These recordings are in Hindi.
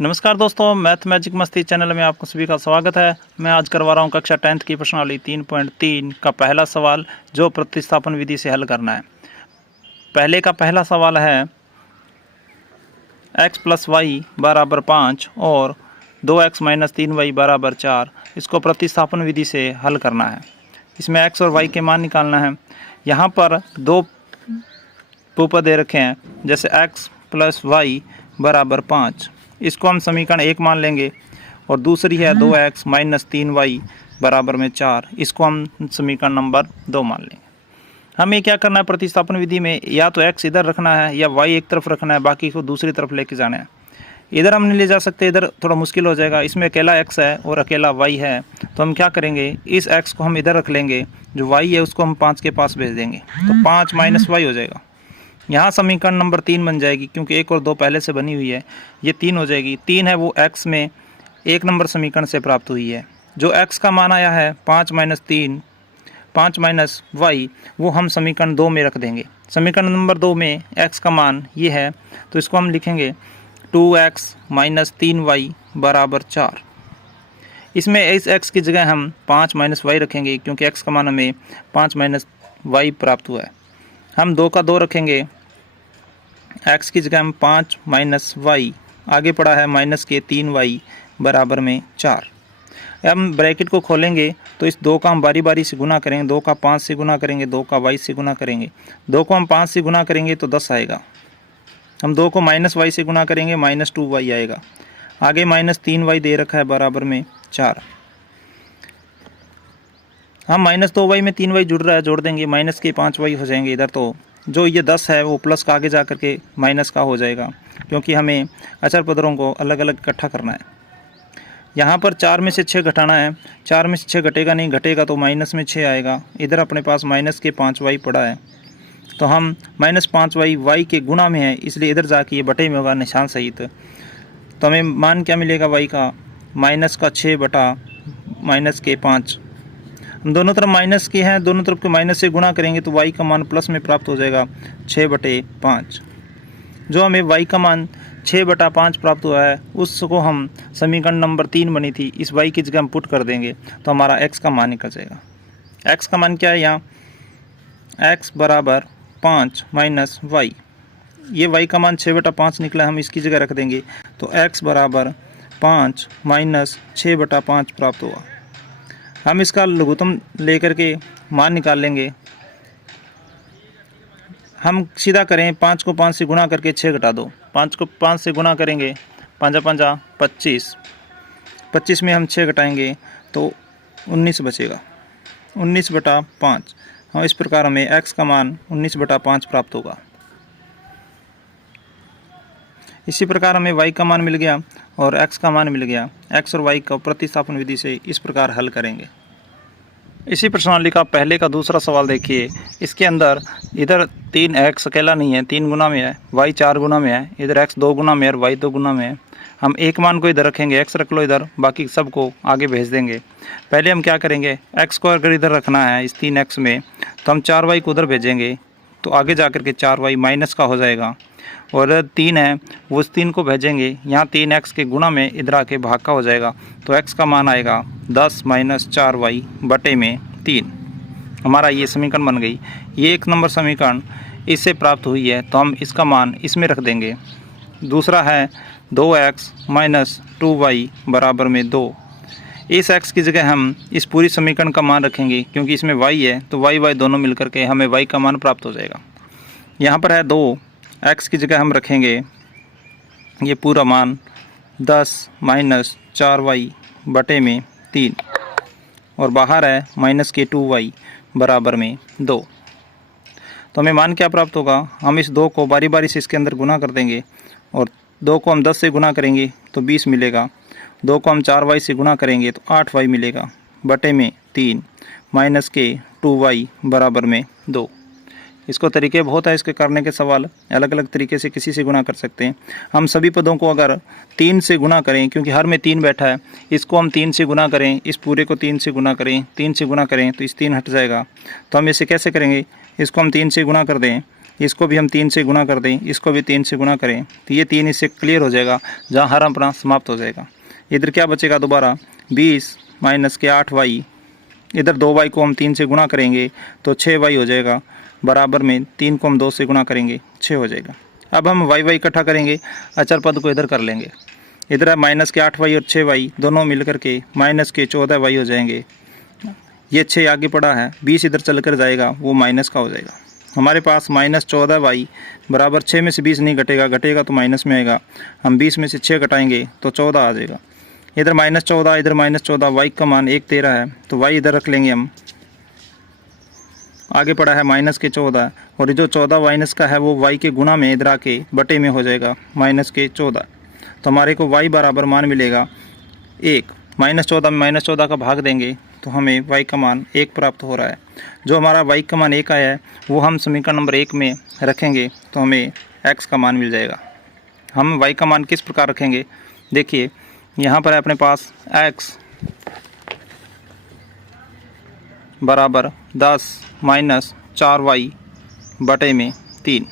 नमस्कार दोस्तों, मैथ मैजिक मस्ती चैनल में आपको सभी का स्वागत है। मैं आज करवा रहा हूँ कक्षा 10th की प्रश्नावली 3.3 का पहला सवाल, जो प्रतिस्थापन विधि से हल करना है। पहले का पहला सवाल है x + y = 5 और 2x - 3y = 4। इसको प्रतिस्थापन विधि से हल करना है। इसमें x और y के मान निकालना है। यहाँ पर दो बहुपद दे रखे हैं, जैसे x + y = 5। इसको हम समीकरण 1 मान लेंगे, और दूसरी है 2x - 3y = 4। इसको हम समीकरण नंबर 2 मान लेंगे। हमें क्या करना है प्रतिस्थापन विधि में, या तो x इधर रखना है या y एक तरफ रखना है, बाकी को दूसरी तरफ लेके जाना है। इधर हम नहीं ले जा सकते, इधर थोड़ा मुश्किल हो जाएगा। इसमें अकेला x है और अकेला y है, तो हम क्या करेंगे, इस x को हम इधर रख लेंगे, जो y है उसको हम 5 के पास भेज देंगे, तो 5 - y हो जाएगा। यहाँ समीकरण नंबर 3 बन जाएगी, क्योंकि 1 और 2 पहले से बनी हुई है, ये 3 हो जाएगी। 3 है वो x में 1 नंबर समीकरण से प्राप्त हुई है। जो x का मान आया है 5 - 3, 5 - y, वो हम समीकरण 2 में रख देंगे। समीकरण नंबर 2 में x का मान ये है, तो इसको हम लिखेंगे 2x - 3y = 4। इसमें इस x की जगह हम 5 - y रखेंगे, क्योंकि x का मान हमें 5 - y प्राप्त हुआ है। हम 2 का 2 रखेंगे, x की जगह हम 5 - y, आगे पड़ा है माइनस के 3y = 4। हम ब्रैकेट को खोलेंगे तो इस 2 का हम बारी बारी से गुना करेंगे। 2 का 5 से गुना करेंगे, 2 का y से गुना करेंगे। 2 को हम 5 से गुना करेंगे तो 10 आएगा। हम 2 को -y से गुना करेंगे, -2y आएगा। आगे -3y दे रखा है बराबर में 4। हम -2y में 3y जुड़ रहा है, जोड़ देंगे, माइनस के 5y हो जाएंगे इधर। तो जो ये 10 है वो प्लस का आगे जा करके माइनस का हो जाएगा, क्योंकि हमें अचर पदों को अलग अलग इकट्ठा करना है। यहाँ पर 4 में से 6 घटाना है। 4 में से 6 घटेगा नहीं, घटेगा तो माइनस में 6 आएगा। इधर अपने पास माइनस के 5y पड़ा है, तो हम -5y y के गुणा में है, इसलिए इधर जाके ये बटे में होगा निशान सहित। तो हमें मान क्या मिलेगा y का, -6 बटा -5। हम दोनों तरफ माइनस के हैं, दोनों तरफ के माइनस से गुणा करेंगे तो y का मान प्लस में प्राप्त हो जाएगा 6/5। जो हमें y का मान 6/5 प्राप्त हुआ है, उसको हम समीकरण नंबर 3 बनी थी, इस y की जगह हम पुट कर देंगे, तो हमारा x का मान निकल जाएगा। x का मान क्या है यहाँ, x = 5 - y। ये y का मान 6/5 निकला, हम इसकी जगह रख देंगे, तो x = 5 - 6/5 प्राप्त हुआ। हम इसका लघुत्तम लेकर के मान निकाल लेंगे। हम सीधा करें, 5 को 5 से गुणा करके 6 घटा दो। 5 को 5 से गुणा करेंगे, 5 5 25। 25 में हम 6 घटाएंगे तो 19 बचेगा, 19/5। हाँ, इस प्रकार हमें x का मान 19/5 प्राप्त होगा। इसी प्रकार हमें y का मान मिल गया और x का मान मिल गया। x और y का प्रतिस्थापन विधि से इस प्रकार हल करेंगे। इसी प्रश्नावली का पहले का दूसरा सवाल देखिए। इसके अंदर इधर 3x अकेला नहीं है, 3 गुना में है, y 4 गुना में है, इधर x 2 गुना में है और y 2 गुना में है। हम एक मान को इधर रखेंगे, x रख लो इधर, बाकी सबको आगे भेज देंगे। पहले हम क्या करेंगे, x को अगर इधर रखना है इस 3x में, तो हम 4y को उधर भेजेंगे, तो आगे जा कर के 4y माइनस का हो जाएगा। और 3 है वो उस 3 को भेजेंगे, यहाँ 3x के गुणा में इधर आके भाग का हो जाएगा, तो x का मान आएगा 10 - 4y बटे में 3। हमारा ये समीकरण बन गई। ये 1 नंबर समीकरण इससे प्राप्त हुई है, तो हम इसका मान इसमें रख देंगे। दूसरा है 2x - 2y = 2। इस x की जगह हम इस पूरी समीकरण का मान रखेंगे, क्योंकि इसमें y है, तो y दोनों मिलकर के हमें y का मान प्राप्त हो जाएगा। यहाँ पर है 2, x की जगह हम रखेंगे ये पूरा मान 10 - 4y बटे में 3, और बाहर है -2y = 2। तो हमें मान क्या प्राप्त होगा, हम इस 2 को बारी बारी से इसके अंदर गुना कर देंगे, और 2 को हम 10 से गुना करेंगे तो 20 मिलेगा। 2 को हम 4y से गुना करेंगे तो 8y मिलेगा, बटे में 3 -2y = 2। इसको तरीके बहुत है इसके करने के सवाल, अलग अलग तरीके से किसी से गुना कर सकते हैं। हम सभी पदों को अगर 3 से गुना करें, क्योंकि हर में 3 बैठा है, इसको हम 3 से गुना करें, इस पूरे को 3 से गुना करें, 3 से गुना करें तो इस 3 हट जाएगा। तो हम इसे कैसे करेंगे, इसको हम 3 से गुना कर दें, इसको भी हम 3 से गुना कर दें, इसको भी 3 से गुना करें, तो ये 3 इससे क्लियर हो जाएगा, जहाँ हर अपना समाप्त हो जाएगा। इधर क्या बचेगा दोबारा 20 माइनस के 8y, इधर 2y को हम 3 से गुना करेंगे तो 6y हो जाएगा, बराबर में 3 को हम 2 से गुना करेंगे 6 हो जाएगा। अब हम y इकट्ठा करेंगे, अचर पद को इधर कर लेंगे। इधर है माइनस के 8y और 6y दोनों मिलकर के माइनस के 14y हो जाएंगे। ये 6 आगे पड़ा है, 20 इधर चल कर जाएगा, वो माइनस का हो जाएगा। हमारे पास माइनस 14y बराबर 6 में से 20 नहीं घटेगा, घटेगा तो माइनस में आएगा। हम 20 में से 6 घटाएंगे तो 14 आ जाएगा। इधर माइनस 14, इधर माइनस 14, y का मान 1 13 है, तो y इधर रख लेंगे हम। आगे पड़ा है माइनस के 14, और जो 14 माइनस का है वो y के गुना में इधर आके बटे में हो जाएगा माइनस के 14। तो हमारे को y बराबर मान मिलेगा 1। माइनस 14 में माइनस 14 का भाग देंगे तो हमें y का मान 1 प्राप्त हो रहा है। जो हमारा y का मान 1 आया है वो हम समीकरण नंबर 1 में रखेंगे तो हमें x का मान मिल जाएगा। हम y का मान किस प्रकार रखेंगे, देखिए यहाँ पर है अपने पास x बराबर 10 माइनस 4y बटे में 3,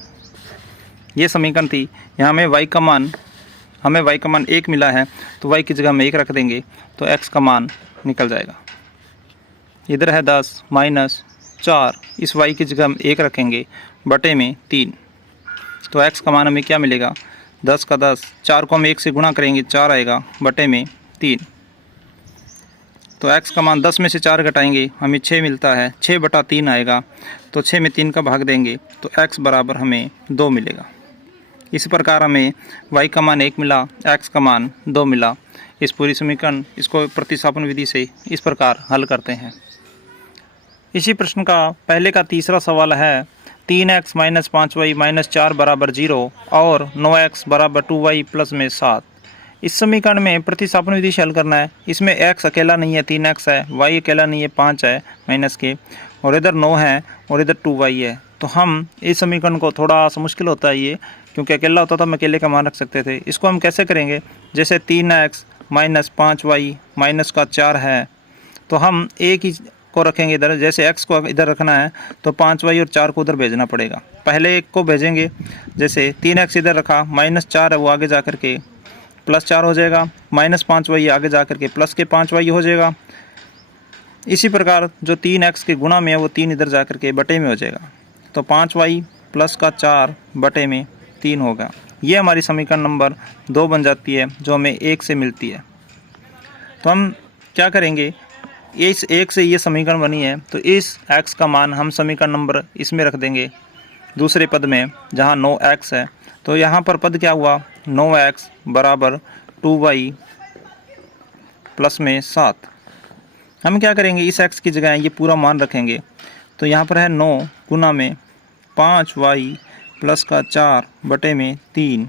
ये समीकरण थी। यहाँ हमें y का मान 1 मिला है, तो y की जगह हम 1 रख देंगे तो x का मान निकल जाएगा। इधर है 10 माइनस 4, इस y की जगह हम 1 रखेंगे बटे में 3, तो x का मान हमें क्या मिलेगा 10 का 10, 4 को हम 1 से गुणा करेंगे 4 आएगा बटे में 3, तो x का मान 10 में से 4 घटाएंगे हमें 6 मिलता है, 6 बटा 3 आएगा, तो 6 में 3 का भाग देंगे तो x बराबर हमें 2 मिलेगा। इस प्रकार हमें y का मान 1 मिला, x का मान 2 मिला। इस पूरी समीकरण इसको प्रतिस्थापन विधि से इस प्रकार हल करते हैं। इसी प्रश्न का पहले का तीसरा सवाल है 3x माइनस 5y माइनस 4 बराबर 0 और 9x बराबर 2y प्लस में 7। इस समीकरण में प्रतिस्थापन विधि से हल करना है। इसमें x अकेला नहीं है, 3x है, y अकेला नहीं है, 5 है माइनस के, और इधर 9 है और इधर 2y है। तो हम इस समीकरण को थोड़ा सा मुश्किल होता है ये, क्योंकि अकेला होता तो हम अकेले का मान रख सकते थे। इसको हम कैसे करेंगे, जैसे 3x माइनस 5y माइनस का 4 है, तो हम एक ही को रखेंगे इधर, जैसे x को इधर रखना है तो 5y और 4 को उधर भेजना पड़ेगा। पहले एक को भेजेंगे, जैसे 3x इधर रखा, माइनस 4 है वो आगे जा कर के प्लस 4 हो जाएगा, माइनस 5y आगे जा कर के प्लस के 5y हो जाएगा। इसी प्रकार जो 3x के गुणा में है वो 3 इधर जा कर के बटे में हो जाएगा, तो 5y प्लस का 4 बटे में 3 होगा। ये हमारी समीकरण नंबर 2 बन जाती है, जो हमें 1 से मिलती है। तो हम क्या करेंगे, इस 1 से ये समीकरण बनी है, तो इस x का मान हम समीकरण नंबर इसमें रख देंगे दूसरे पद में, जहाँ 9x है। तो यहाँ पर पद क्या हुआ, 9x बराबर 2y प्लस में 7। हम क्या करेंगे, इस x की जगह ये पूरा मान रखेंगे, तो यहाँ पर है 9 गुना में 5y प्लस का 4 बटे में 3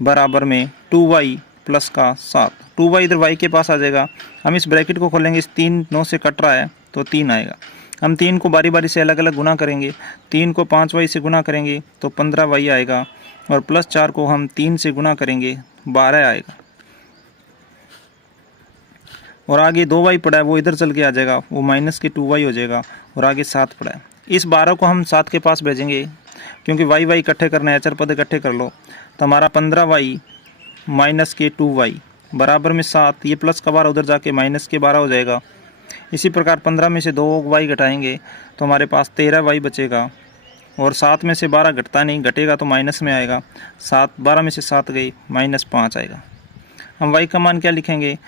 बराबर में 2y प्लस का 7। 2y इधर y के पास आ जाएगा, हम इस ब्रैकेट को खोलेंगे, इस 3 9 से कट रहा है तो 3 आएगा। हम 3 को बारी बारी से अलग अलग गुना करेंगे, 3 को 5y से गुना करेंगे तो 15y आएगा, और प्लस 4 को हम 3 से गुना करेंगे 12 आएगा, और आगे 2y पड़ा है वो इधर चल के आ जाएगा, वो माइनस के 2y हो जाएगा, और आगे 7 पड़ा है। इस 12 को हम 7 के पास भेजेंगे, क्योंकि y इकट्ठे करना है, अचर पद इकट्ठे कर लो, तो हमारा 15y माइनस के 2y बराबर में 7, ये प्लस का 12 उधर जाके माइनस के 12 हो जाएगा। इसी प्रकार 15 में से 2y घटाएंगे तो हमारे पास 13y बचेगा, और 7 में से 12 घटता नहीं, घटेगा तो माइनस में आएगा, 12 में से 7 गई माइनस 5 आएगा। हम y का मान क्या लिखेंगे,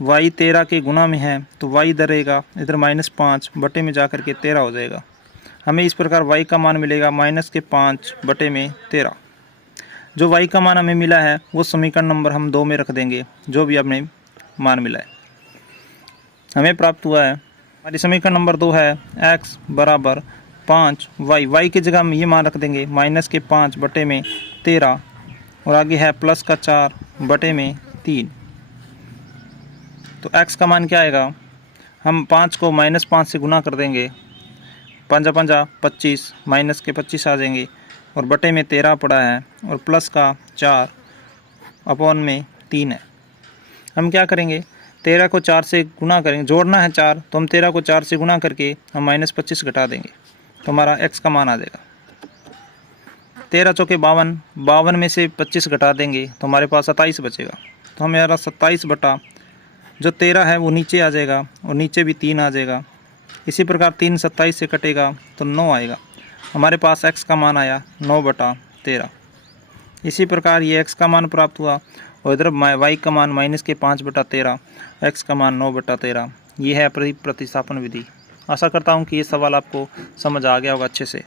y 13 के गुना में है तो y इधर रहेगा, इधर माइनस 5 बटे में जा कर के 13 हो जाएगा। हमें इस प्रकार y का मान मिलेगा माइनस के 5 बटे में 13। जो y का मान हमें मिला है वो समीकरण नंबर हम 2 में रख देंगे, जो भी हमने मान मिला है हमें प्राप्त हुआ है। हमारी समीकरण नंबर 2 है x बराबर 5y, y की जगह हम ये मान रख देंगे माइनस के 5 बटे में 13, और आगे है प्लस का 4 बटे में 3। तो x का मान क्या आएगा, हम 5 को माइनस 5 से गुना कर देंगे, 5 5 25 माइनस के 25 आ जाएंगे, और बटे में 13 पड़ा है, और प्लस का 4 अपॉन में 3 है। हम क्या करेंगे, 13 को 4 से गुना करेंगे, जोड़ना है 4, तो हम 13 को 4 से गुना करके हम माइनस 25 घटा देंगे, तो हमारा x का मान आ जाएगा। 13 चौके 52, 52 में से 25 घटा देंगे तो हमारे पास 27 बचेगा। तो हमारा 27 बटा जो 13 है वो नीचे आ जाएगा और नीचे भी 3 आ जाएगा। इसी प्रकार 3 27 से कटेगा तो 9 आएगा। हमारे पास x का मान आया 9 बटा 13। इसी प्रकार ये x का मान प्राप्त हुआ और इधर y का मान माइनस के 5 बटा 13, x का मान 9 बटा 13। ये है प्रतिस्थापन विधि। आशा करता हूँ कि ये सवाल आपको समझ आ गया होगा अच्छे से।